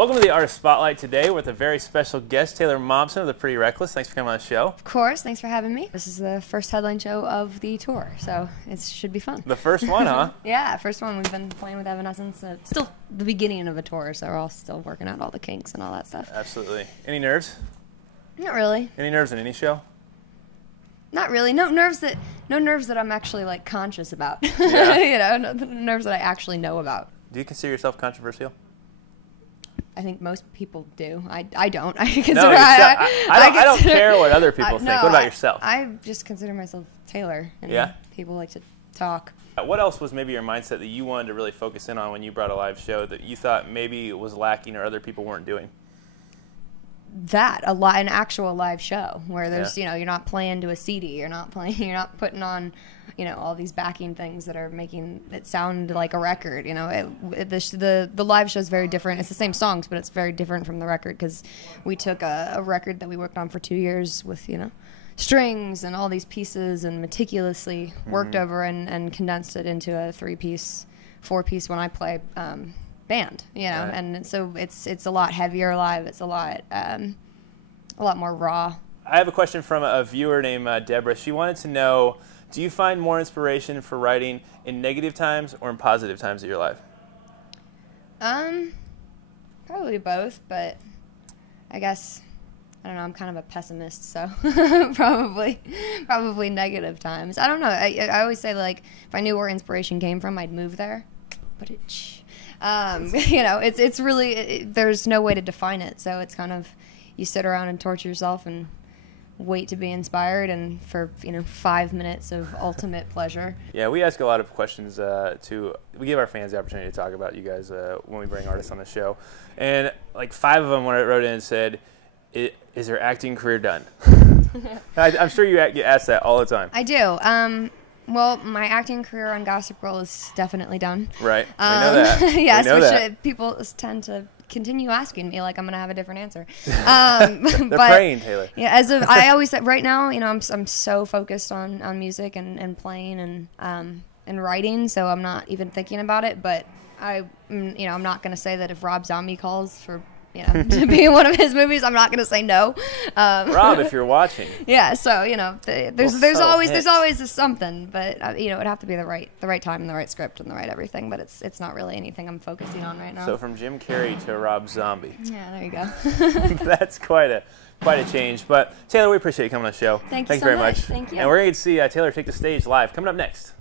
Welcome to the Artist Spotlight today with a very special guest, Taylor Momsen of the Pretty Reckless. Thanks for coming on the show. Of course, thanks for having me. This is the first headline show of the tour, so it should be fun. The first one, huh? Yeah, first one. We've been playing with Evanescence. It's still the beginning of a tour, so we're all still working out all the kinks and all that stuff. Absolutely. Any nerves? Not really. Any nerves in any show? Not really. No nerves that I'm actually like conscious about. Yeah. You know, no nerves that I actually know about. Do you consider yourself controversial? I think most people do. I don't. I consider No, I don't care what other people think. What about yourself? I just consider myself Taylor. And yeah. People like to talk. What else was maybe your mindset that you wanted to really focus in on when you brought a live show that you thought maybe it was lacking or other people weren't doing? An actual live show where there's, you know, you're not playing to a CD, you're not putting on, you know, all these backing things that are making it sound like a record. You know, the live show is very different. It's the same songs, but it's very different from the record because we took a record that we worked on for 2 years with, you know, strings and all these pieces and meticulously worked over and condensed it into a 3-piece, 4-piece when I play band, you know, right. And so it's a lot heavier live. It's a lot more raw. I have a question from a viewer named Deborah. She wanted to know, do you find more inspiration for writing in negative times or in positive times of your life? Probably both, but I guess, I don't know, I'm kind of a pessimist, so probably negative times. I don't know. I always say, like, if I knew where inspiration came from, I'd move there. But you know, it's really, there's no way to define it. So it's kind of, you sit around and torture yourself and wait to be inspired, and for, you know, 5 minutes of ultimate pleasure. Yeah, we ask a lot of questions we give our fans the opportunity to talk about you guys when we bring artists on the show. And like 5 of them wrote in and said, is their acting career done? I'm sure you get asked that all the time. I do. Well, my acting career on Gossip Girl is definitely done. Right. We know that. Yes, people tend to continue asking me like I'm going to have a different answer. They're praying, Taylor. Yeah, I always say, right now, you know, I'm so focused on music and playing and writing, so I'm not even thinking about it. But I'm not going to say that if Rob Zombie calls for, you know, to be in one of his movies, I'm not going to say no. Rob, if you're watching. Yeah, so, you know, there's always something, but you know, it'd have to be the right time and the right script and the right everything. But it's not really anything I'm focusing on right now. So from Jim Carrey to Rob Zombie. Yeah, there you go. That's quite a change. But Taylor, we appreciate you coming on the show. Thanks very much. Thank you. And we're going to see Taylor take the stage live coming up next.